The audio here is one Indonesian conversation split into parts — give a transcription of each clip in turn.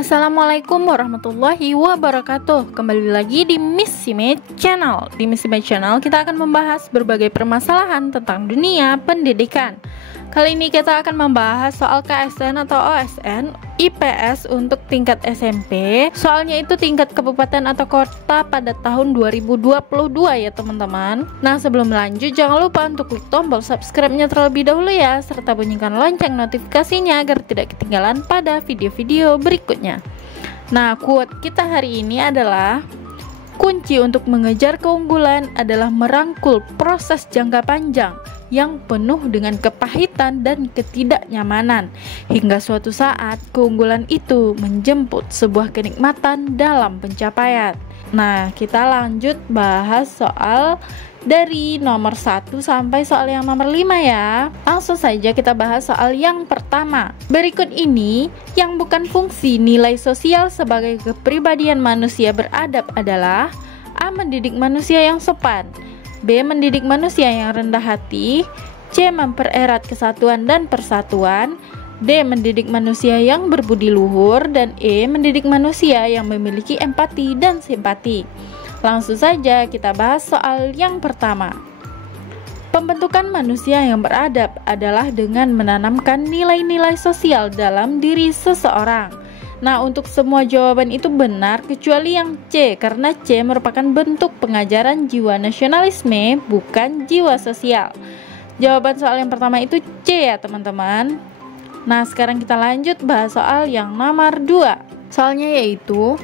Assalamualaikum warahmatullahi wabarakatuh. Kembali lagi di Miss Sime Channel. Di Miss Sime Channel kita akan membahas berbagai permasalahan tentang dunia pendidikan. Kali ini kita akan membahas soal KSN atau OSN IPS untuk tingkat SMP. Soalnya itu tingkat kabupaten atau kota pada tahun 2022 ya teman-teman. Nah, sebelum lanjut jangan lupa untuk klik tombol subscribe-nya terlebih dahulu ya, serta bunyikan lonceng notifikasinya agar tidak ketinggalan pada video-video berikutnya. Nah, quote kita hari ini adalah: kunci untuk mengejar keunggulan adalah merangkul proses jangka panjang yang penuh dengan kepahitan dan ketidaknyamanan, hingga suatu saat keunggulan itu menjemput sebuah kenikmatan dalam pencapaian. Nah, kita lanjut bahas soal dari nomor 1 sampai soal yang nomor 5 ya. Langsung saja kita bahas soal yang pertama. Berikut ini yang bukan fungsi nilai sosial sebagai kepribadian manusia beradab adalah: A. Mendidik manusia yang sopan, B. Mendidik manusia yang rendah hati, C. Mempererat kesatuan dan persatuan, D. Mendidik manusia yang berbudi luhur, dan E. Mendidik manusia yang memiliki empati dan simpati. Langsung saja kita bahas soal yang pertama. Pembentukan manusia yang beradab adalah dengan menanamkan nilai-nilai sosial dalam diri seseorang. Nah, untuk semua jawaban itu benar kecuali yang C, karena C merupakan bentuk pengajaran jiwa nasionalisme, bukan jiwa sosial. Jawaban soal yang pertama itu C ya teman-teman. Nah, sekarang kita lanjut bahas soal yang nomor 2. Soalnya yaitu,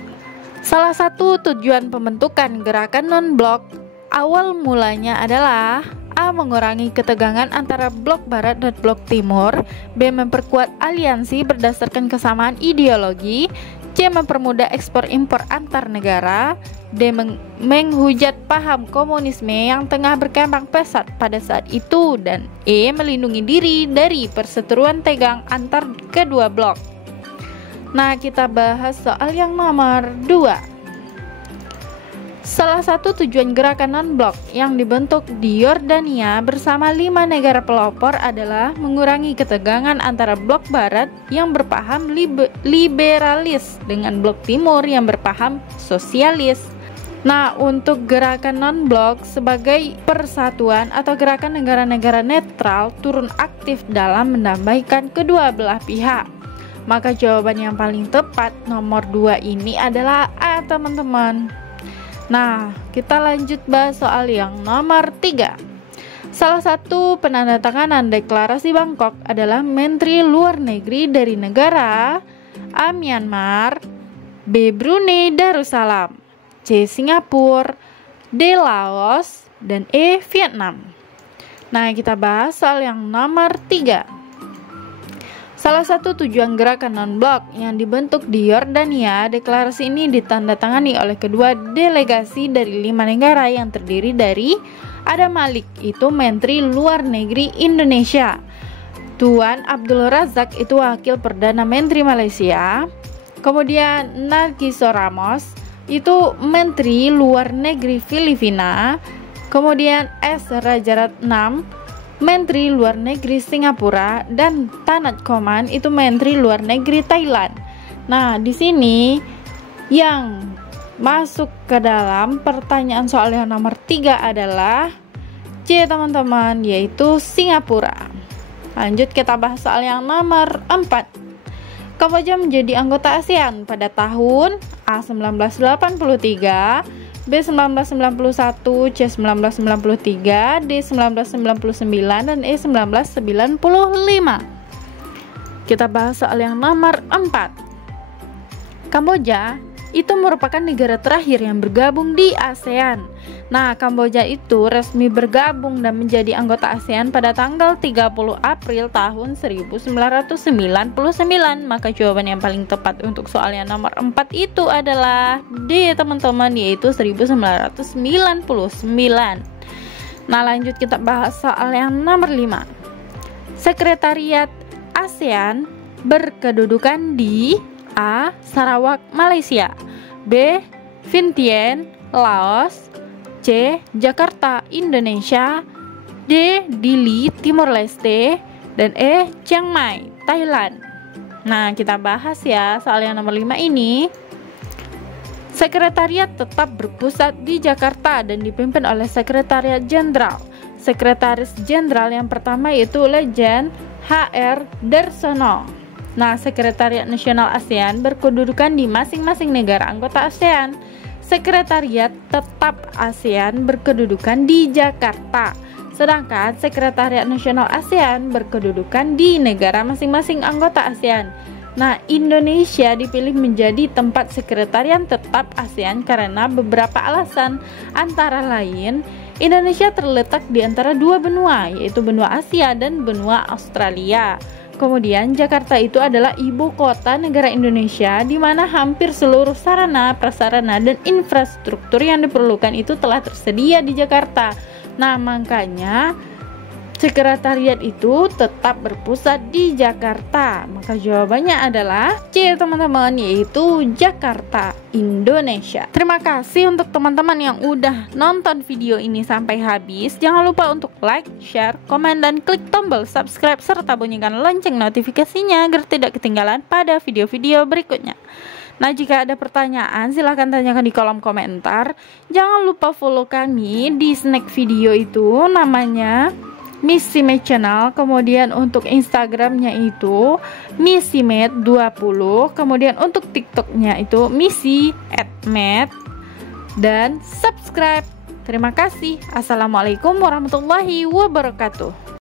salah satu tujuan pembentukan gerakan non-blok awal mulanya adalah: A. Mengurangi ketegangan antara blok barat dan blok timur, B. Memperkuat aliansi berdasarkan kesamaan ideologi, C. Mempermudah ekspor impor antar negara, D. Menghujat paham komunisme yang tengah berkembang pesat pada saat itu, dan E. Melindungi diri dari perseteruan tegang antar kedua blok. Nah, kita bahas soal yang nomor 2. Salah satu tujuan gerakan non-blok yang dibentuk di Yordania bersama 5 negara pelopor adalah mengurangi ketegangan antara blok barat yang berpaham liberalis dengan blok timur yang berpaham sosialis. Nah, untuk gerakan non-blok sebagai persatuan atau gerakan negara-negara netral turun aktif dalam mendamaikan kedua belah pihak. Maka jawaban yang paling tepat nomor 2 ini adalah A teman-teman. Nah, kita lanjut bahas soal yang nomor 3. Salah satu penandatanganan deklarasi Bangkok adalah Menteri Luar Negeri dari negara A. Myanmar, B. Brunei Darussalam, C. Singapura, D. Laos, dan E. Vietnam. Nah, kita bahas soal yang nomor 3. Salah satu tujuan gerakan non-blok yang dibentuk di Yordania, deklarasi ini ditandatangani oleh kedua delegasi dari 5 negara yang terdiri dari Adam Malik, itu Menteri Luar Negeri Indonesia, Tuan Abdul Razak, itu Wakil Perdana Menteri Malaysia, kemudian Narciso Ramos, itu Menteri Luar Negeri Filipina, kemudian S. Rajaratnam, Menteri Luar Negeri Singapura, dan Tanat Koman, itu Menteri Luar Negeri Thailand. Nah, di sini yang masuk ke dalam pertanyaan soal yang nomor 3 adalah C teman-teman, yaitu Singapura. Lanjut kita bahas soal yang nomor 4. Kamboja menjadi anggota ASEAN pada tahun A. 1983, B. 1991, C. 1993, D. 1999, dan E. 1995. Kita bahas soal yang nomor 4. Kamboja itu merupakan negara terakhir yang bergabung di ASEAN. Nah, Kamboja itu resmi bergabung dan menjadi anggota ASEAN pada tanggal 30 April tahun 1999. Maka jawaban yang paling tepat untuk soal yang nomor 4 itu adalah D teman-teman, yaitu 1999. Nah, lanjut kita bahas soal yang nomor 5. Sekretariat ASEAN berkedudukan di A. Sarawak, Malaysia, B. Vientiane, Laos, C. Jakarta, Indonesia, D. Dili, Timor Leste, dan E. Chiang Mai, Thailand. Nah, kita bahas ya soal yang nomor 5 ini. Sekretariat tetap berpusat di Jakarta dan dipimpin oleh Sekretariat Jenderal. Sekretaris Jenderal yang pertama yaitu Lejen H.R. Darsono. Nah, Sekretariat Nasional ASEAN berkedudukan di masing-masing negara anggota ASEAN. Sekretariat tetap ASEAN berkedudukan di Jakarta. Sedangkan Sekretariat Nasional ASEAN berkedudukan di negara masing-masing anggota ASEAN. Nah, Indonesia dipilih menjadi tempat sekretariat tetap ASEAN karena beberapa alasan. Antara lain, Indonesia terletak di antara dua benua, yaitu benua Asia dan benua Australia. Kemudian, Jakarta itu adalah ibu kota negara Indonesia, di mana hampir seluruh sarana, prasarana, dan infrastruktur yang diperlukan itu telah tersedia di Jakarta. Nah, makanya sekretariat itu tetap berpusat di Jakarta. Maka jawabannya adalah C, teman-teman, yaitu Jakarta, Indonesia. Terima kasih untuk teman-teman yang udah nonton video ini sampai habis. Jangan lupa untuk like, share, komen, dan klik tombol subscribe serta bunyikan lonceng notifikasinya agar tidak ketinggalan pada video-video berikutnya. Nah, jika ada pertanyaan silahkan tanyakan di kolom komentar. Jangan lupa follow kami di snack video itu, namanya Miss Simet Channel. Kemudian untuk Instagramnya itu missimet20. Kemudian untuk TikToknya itu missy@met. Dan subscribe. Terima kasih. Assalamualaikum warahmatullahi wabarakatuh.